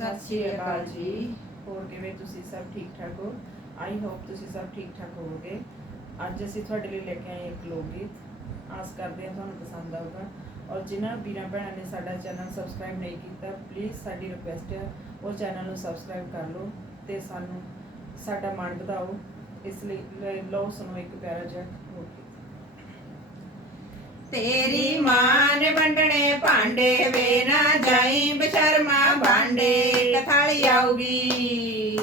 ਸਤਿ ਸ਼੍ਰੀ ਅਕਾਲ ਜੀ। ਹੋਰ ਕਿਵੇਂ ਤੁਸੀਂ ਸਭ ਠੀਕ ਠਾਕ ਹੋ? ਆਈ ਹੋਪ ਤੁਸੀਂ ਸਭ ਠੀਕ ਠਾਕ ਹੋਵੋਗੇ। ਅੱਜ ਅਸੀਂ ਤੁਹਾਡੇ ਲਈ ਲੈ ਕੇ ਆਏ ਇੱਕ ਲੋਕ ਗੀਤ। ਆਸ ਕਰਦੇ ਹਾਂ ਤੁਹਾਨੂੰ ਪਸੰਦ ਆਊਗਾ। ਔਰ ਜਿਨ੍ਹਾਂ ਵੀਰਾਂ ਭੈਣਾਂ ਨੇ ਸਾਡਾ ਚੈਨਲ ਸਬਸਕ੍ਰਾਈਬ ਨਹੀਂ ਕੀਤਾ ਪਲੀਜ਼ ਸਾਡੀ ਰਿਕੁਐਸਟ ਹੈ ਉਹ ਚੈਨਲ ਨੂੰ ਸਬਸਕ੍ਰਾਈਬ ਕਰ ਲਓ ਤੇ ਸਾਨੂੰ ਸਾਡਾ ਮਾਣ ਵਧਾਓ। ਇਸ ਲਈ ਲਓ ਸੁਣੋ ਇੱਕ ਪਿਆਰਾ ਜਿਹਾ ਲੋਕ ਗੀਤ। ਤੇਰੀ ਮਾਂ ਨੇ ਵੰਡਣੇ ਭਾਂਡੇ ਵੇ ਨਾ ਜਾਈ ਬਸ਼ਰਮਾ ਭਾਂਡੇ, ਇੱਕ ਥਾਲੀ ਆਊਗੀ।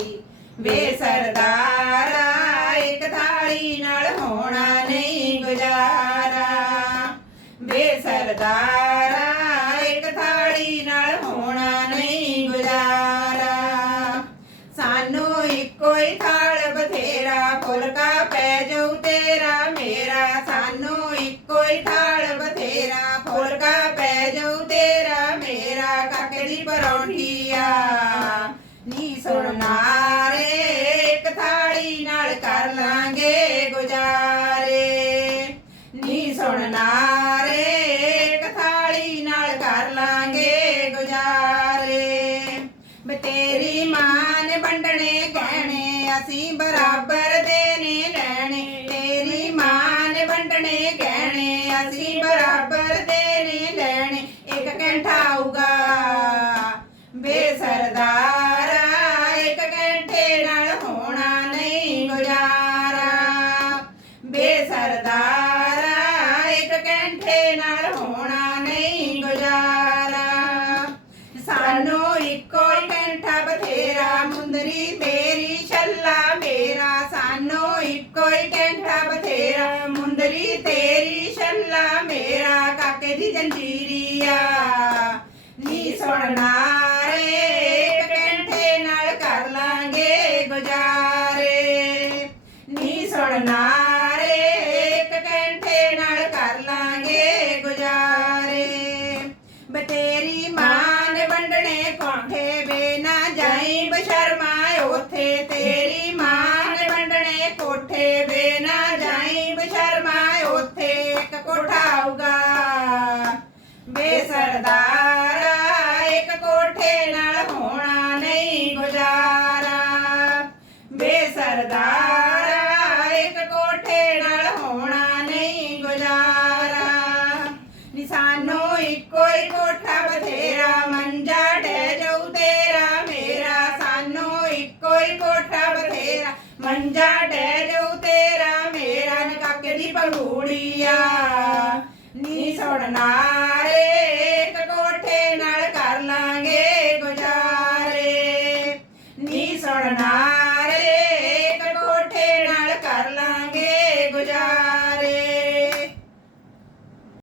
ਵੇ ਸਰਦਾਰਾ, ਇੱਕ ਥਾਲੀ ਨਾਲ ਹੋਣਾ ਨਹੀਂ ਗੁਜ਼ਾਰਾ। ਵੇ ਸਰਦਾਰਾ, ਇੱਕ ਥਾਲੀ ਨਾਲ ਹੋਣਾ ਨਹੀਂ ਗੁਜ਼ਾਰਾ। ਸਾਨੂੰ ਇੱਕੋ ਹੀ ਥਾਲ ਬਥੇਰਾ, ਫੁਲਕਾ ਪੈ ਜਾਊ ਤੇਰਾ, ਮੇਰਾ। ਸਾਨੂੰ ਇੱਕੋ ਹੀ ਥਾਲ ਕਰ ਗੁਜ਼ਾਰੇ। ਨੀ ਸੁਣਨਾ ਰੇ ਇੱਕ ਥਾਲੀ ਨਾਲ ਕਰ ਲਾਂਗੇ ਗੁਜ਼ਾਰੇ। ਬੇ ਮਾਂ ਨੇ ਵੰਡਣੇ ਕਹਿਣੇ, ਅਸੀਂ ਬਰਾਬਰ ਦੇ ਨੇ ਲੈਣੇ। ਤੇਰੀ ਮਾਂ ਨੇ ਵੰਡਣੇ ਕਹਿਣੇ, ਅਸੀਂ ਬਰਾਬਰ ਬਥੇਰਾ ਤੇਰੀ ਛੱਲਾ ਮੇਰਾ, ਸਾਨੂੰ ਇੱਕੋ ਹੀ ਕੈਂਠਾ ਬਥੇਰਾ। ਮੁੰਦਰੀ ਤੇਰੀ ਛੱਲਾ ਮੇਰਾ, ਕਾਕੇ ਦੀ ਜੰਜੀਰੀਆ ਨੀ ਸੁਣਨਾ ਰੇ, ਇੱਕ ਕੈਂਠੇ ਨਾਲ ਕਰ ਲਾਂਗੇ ਗੁਜ਼ਾਰੇ। ਨੀ ਸੁਣਨਾ ਵੇ ਸਰਦਾਰਾ ਇੱਕ ਕੋਠੇ ਨਾਲ ਹੋਣਾ ਨਹੀਂ ਗੁਜ਼ਾਰਾ। ਵੇ ਸਰਦਾਰਾ ਇੱਕ ਕੋਠੇ ਨਾਲ ਹੋਣਾ ਨਹੀਂ ਗੁਜ਼ਾਰਾ। ਨੀ ਸਾਨੂੰ ਇੱਕੋ ਹੀ ਕੋਠਾ ਬਥੇਰਾ, ਮੰਜਾ ਢਹਿ ਜਾਊ ਤੇਰਾ ਮੇਰਾ। ਸਾਨੂੰ ਇੱਕੋ ਹੀ ਕੋਠਾ ਬਥੇਰਾ, ਮੰਜਾ ਢਹਿ ਜਾਊ ਤੇਰਾ ਮੇਰਾ। ਨੀ ਦੀ ਪੰਗੂੜੀਆ ਨੀ ਸੁਣਨਾ ਰੇ